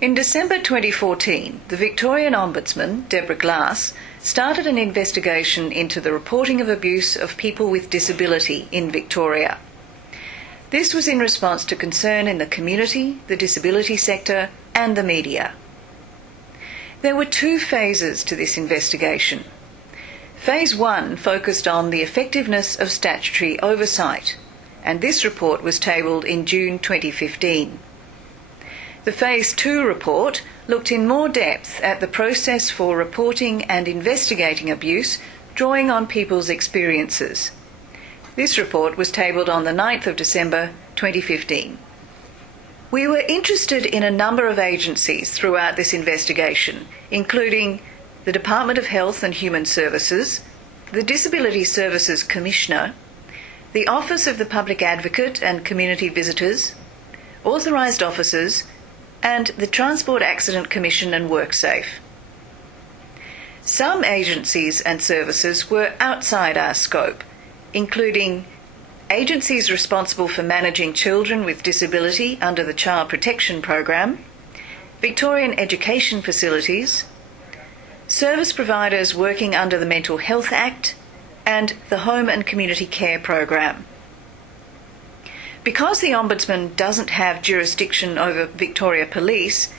In December 2014, the Victorian Ombudsman, Deborah Glass, started an investigation into the reporting of abuse of people with disability in Victoria. This was in response to concern in the community, the disability sector, and the media. There were two phases to this investigation. Phase 1 focused on the effectiveness of statutory oversight, and this report was tabled in June 2015. The Phase 2 report looked in more depth at the process for reporting and investigating abuse, drawing on people's experiences. This report was tabled on the 9th of December 2015. We were interested in a number of agencies throughout this investigation, including the Department of Health and Human Services, the Disability Services Commissioner, the Office of the Public Advocate and Community Visitors, authorised officers, and the Transport Accident Commission and WorkSafe. Some agencies and services were outside our scope, including agencies responsible for managing children with disability under the Child Protection Program, Victorian education facilities, service providers working under the Mental Health Act, and the Home and Community Care Program. Because the Ombudsman doesn't have jurisdiction over Victoria Police,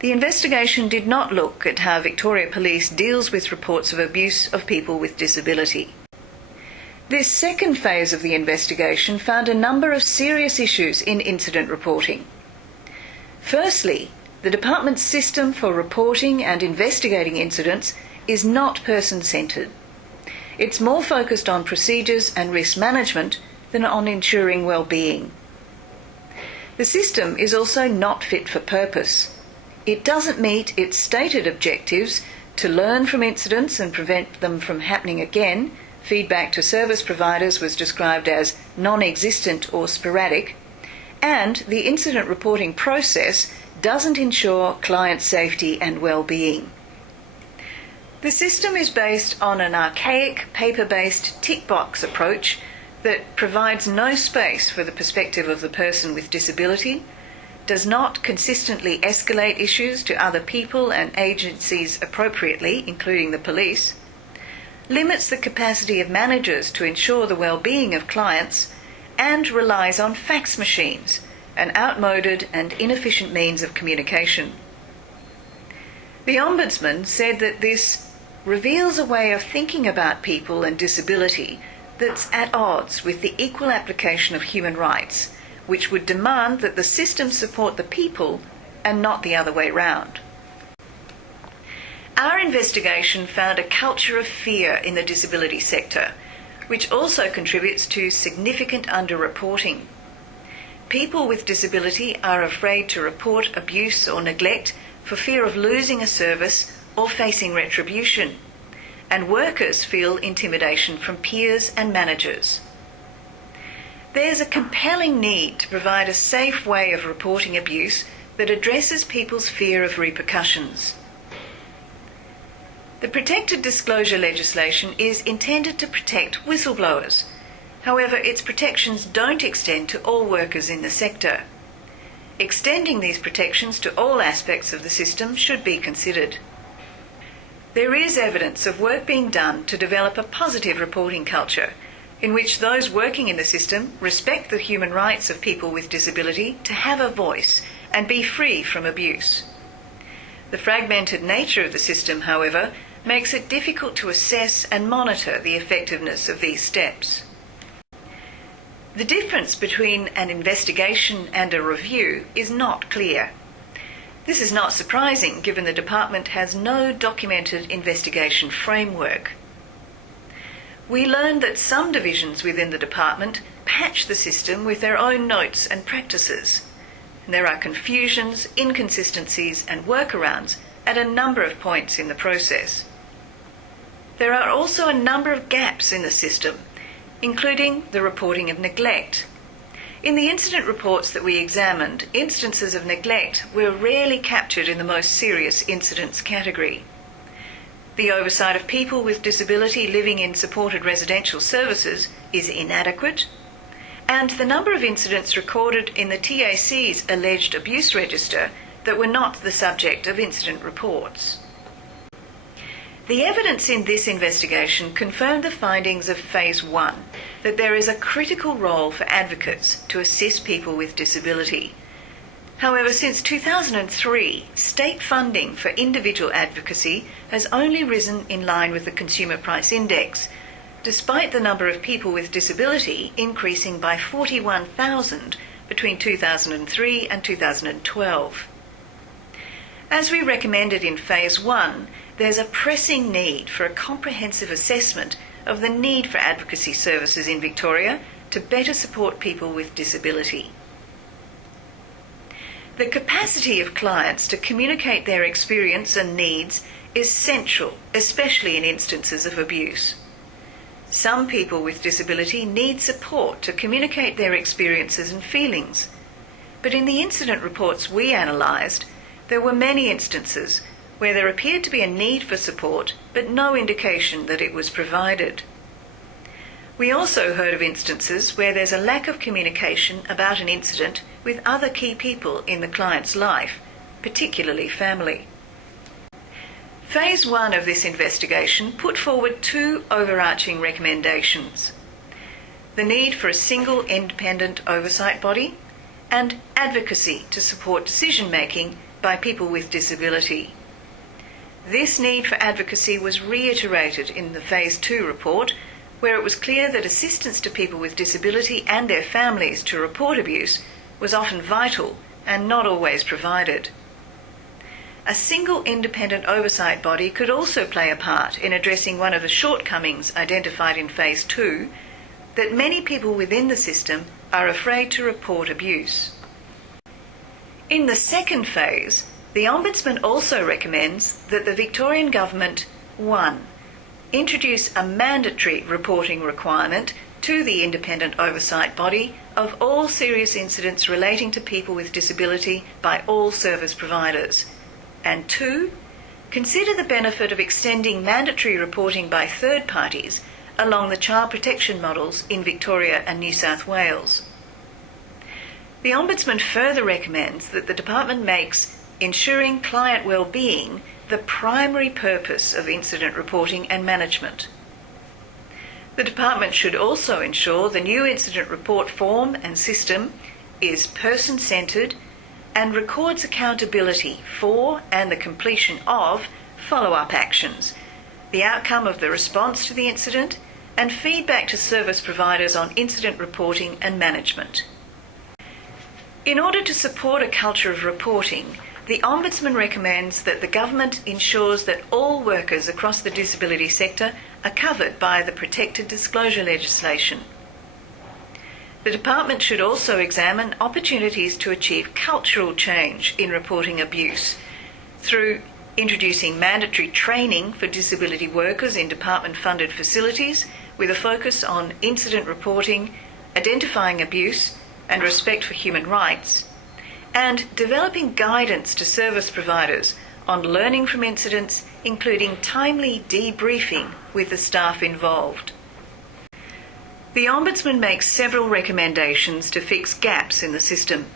the investigation did not look at how Victoria Police deals with reports of abuse of people with disability. This second phase of the investigation found a number of serious issues in incident reporting. Firstly, the department's system for reporting and investigating incidents is not person-centred. It's more focused on procedures and risk management than on ensuring well-being. The system is also not fit for purpose. It doesn't meet its stated objectives to learn from incidents and prevent them from happening again. Feedback to service providers was described as non-existent or sporadic, and the incident reporting process doesn't ensure client safety and well-being. The system is based on an archaic, paper-based tick box approach that provides no space for the perspective of the person with disability, does not consistently escalate issues to other people and agencies appropriately, including the police, limits the capacity of managers to ensure the well-being of clients, and relies on fax machines, an outmoded and inefficient means of communication. The Ombudsman said that this reveals a way of thinking about people and disability that's at odds with the equal application of human rights, which would demand that the system support the people and not the other way round. Our investigation found a culture of fear in the disability sector, which also contributes to significant underreporting. People with disability are afraid to report abuse or neglect for fear of losing a service or facing retribution, and workers feel intimidation from peers and managers. There's a compelling need to provide a safe way of reporting abuse that addresses people's fear of repercussions. The protected disclosure legislation is intended to protect whistleblowers. However, its protections don't extend to all workers in the sector. Extending these protections to all aspects of the system should be considered. There is evidence of work being done to develop a positive reporting culture in which those working in the system respect the human rights of people with disability to have a voice and be free from abuse. The fragmented nature of the system, however, makes it difficult to assess and monitor the effectiveness of these steps. The difference between an investigation and a review is not clear. This is not surprising given the department has no documented investigation framework. We learned that some divisions within the department patch the system with their own notes and practices. And there are confusions, inconsistencies and workarounds at a number of points in the process. There are also a number of gaps in the system, including the reporting of neglect. In the incident reports that we examined, instances of neglect were rarely captured in the most serious incidents category. The oversight of people with disability living in supported residential services is inadequate, and the number of incidents recorded in the TAC's alleged abuse register that were not the subject of incident reports. The evidence in this investigation confirmed the findings of Phase 1, that there is a critical role for advocates to assist people with disability. However, since 2003, state funding for individual advocacy has only risen in line with the Consumer Price Index, despite the number of people with disability increasing by 41,000 between 2003 and 2012. As we recommended in Phase 1, there's a pressing need for a comprehensive assessment of the need for advocacy services in Victoria to better support people with disability. The capacity of clients to communicate their experience and needs is central, especially in instances of abuse. Some people with disability need support to communicate their experiences and feelings, but in the incident reports we analysed, there were many instances where there appeared to be a need for support but no indication that it was provided. We also heard of instances where there's a lack of communication about an incident with other key people in the client's life, particularly family. Phase 1 of this investigation put forward two overarching recommendations: the need for a single independent oversight body and advocacy to support decision-making by people with disability. This need for advocacy was reiterated in the Phase 2 report, where it was clear that assistance to people with disability and their families to report abuse was often vital and not always provided. A single independent oversight body could also play a part in addressing one of the shortcomings identified in Phase 2, that many people within the system are afraid to report abuse. In the second phase, the Ombudsman also recommends that the Victorian Government 1. Introduce a mandatory reporting requirement to the independent oversight body of all serious incidents relating to people with disability by all service providers. And 2. Consider the benefit of extending mandatory reporting by third parties along the child protection models in Victoria and New South Wales. The Ombudsman further recommends that the Department makes ensuring client well-being the primary purpose of incident reporting and management. The Department should also ensure the new incident report form and system is person-centred and records accountability for and the completion of follow-up actions, the outcome of the response to the incident, and feedback to service providers on incident reporting and management. In order to support a culture of reporting, the Ombudsman recommends that the Government ensures that all workers across the disability sector are covered by the protected disclosure legislation. The Department should also examine opportunities to achieve cultural change in reporting abuse through introducing mandatory training for disability workers in Department-funded facilities with a focus on incident reporting, identifying abuse and respect for human rights, and developing guidance to service providers on learning from incidents, including timely debriefing with the staff involved. The Ombudsman makes several recommendations to fix gaps in the system,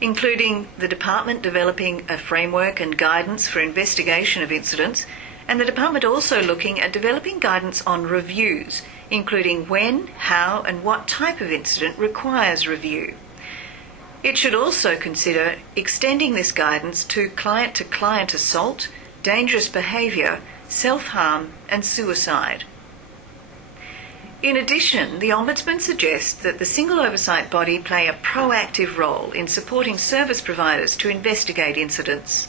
including the Department developing a framework and guidance for investigation of incidents, and the Department also looking at developing guidance on reviews, including when, how and what type of incident requires review. It should also consider extending this guidance to client-to-client assault, dangerous behaviour, self-harm and suicide. In addition, the Ombudsman suggests that the single oversight body play a proactive role in supporting service providers to investigate incidents.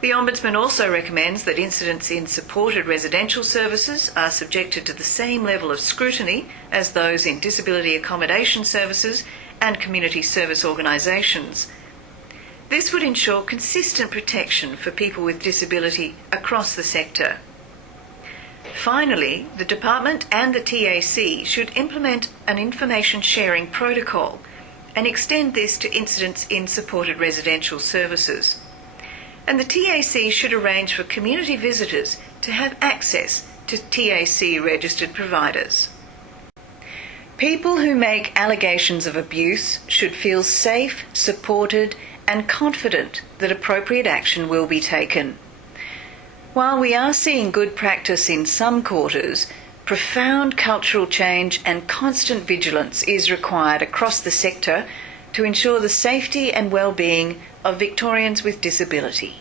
The Ombudsman also recommends that incidents in supported residential services are subjected to the same level of scrutiny as those in disability accommodation services and community service organisations. This would ensure consistent protection for people with disability across the sector. Finally, the Department and the TAC should implement an information sharing protocol and extend this to incidents in supported residential services. And the TAC should arrange for community visitors to have access to TAC registered providers. People who make allegations of abuse should feel safe, supported and confident that appropriate action will be taken. While we are seeing good practice in some quarters, profound cultural change and constant vigilance is required across the sector to ensure the safety and well-being of Victorians with disability.